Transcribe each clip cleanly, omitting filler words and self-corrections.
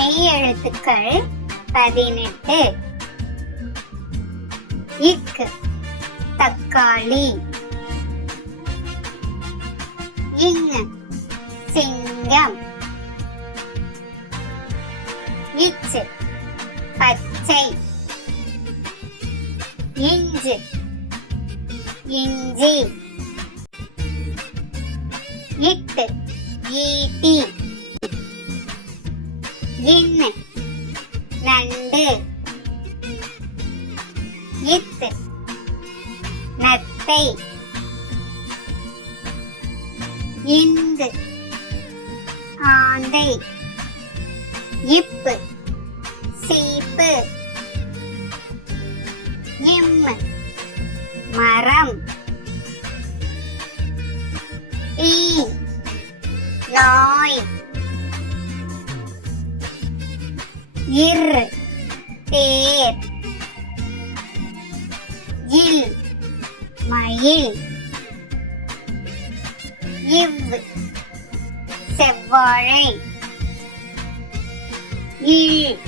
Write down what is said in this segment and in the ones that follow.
மெய் எழுத்துக்கள் 18. இக் தக்காளி, இங் சிங்கம், இச் பச்சை, இஞ்சு இஞ்சி, இட்டு ஈட்டி, இன் நண்டு, இத் நத்தை, இந்து ஆந்தை, இப்பு சீப்பு, இம் மரம், ஈ நாய், இர் தேர், இல் மயில், இவ் செவ்வாழை, இல்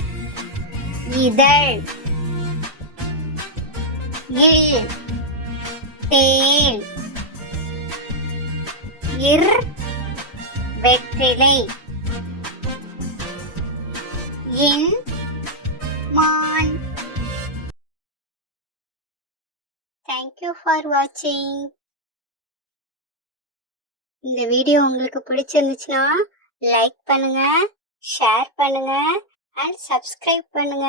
இதழ், இல் தேல், இர் வெற்றிலை, இன் மான். Thank you for watching. இந்த வீடியோ உங்களுக்கு பிடிச்சிருந்துச்சுன்னா லைக் பண்ணுங்க, ஷேர் பண்ணுங்க and subscribe பண்ணுங்க.